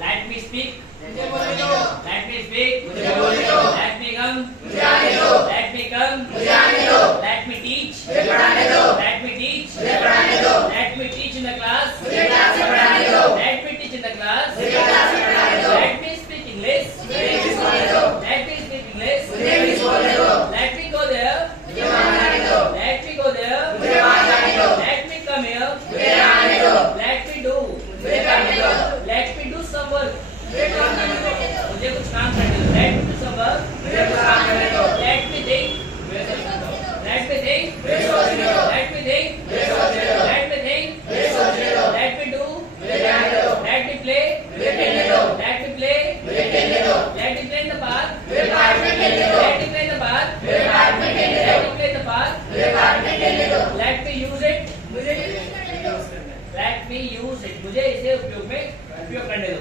Let me speak. मुझे बोलने दो। Let me speak. मुझे बोलने दो। Let me come. मुझे आने दो। Let me come. मुझे आने दो। Let me teach. मुझे पढ़ाने दो। Let me teach. मुझे पढ़ाने दो। Let me teach in the class. मुझे क्लास में पढ़ाने दो। Let me teach in the class. मुझे क्लास में पढ़ाने दो। Let me speak English. मुझे इंग्लिश बोलने दो। Let me speak English. मुझे इंग्लिश बोलने दो। Let me go there. मुझे वहाँ जाने दो। Let me go there. मुझे वहाँ जाने दो। Let me come here. मुझे यहाँ आने दो। Let me do. मुझे करने दो। Let me do some work. मुझे काम करने दो। मुझे कुछ काम करने दो. Let me do some work. मुझे कुछ काम करने दो। Let me think. Let me think. मुझे सोचने दो। Let me think. मुझे सोचने दो। Let me think. मुझे सोचने दो। Let me do. मुझे करने दो। Let me play. मुझे खेलने दो। Let me play. मुझे खेलने दो। Let me play in the park. मुझे पार्क में खेलने दो। Let me play in the park. मुझे पार्क में खेलने Let दो। me play in the park. मुझे पार्क में खेलने दो। Let me use it. मुझे Let me use it. मुझे इसे उपयोग करने दो.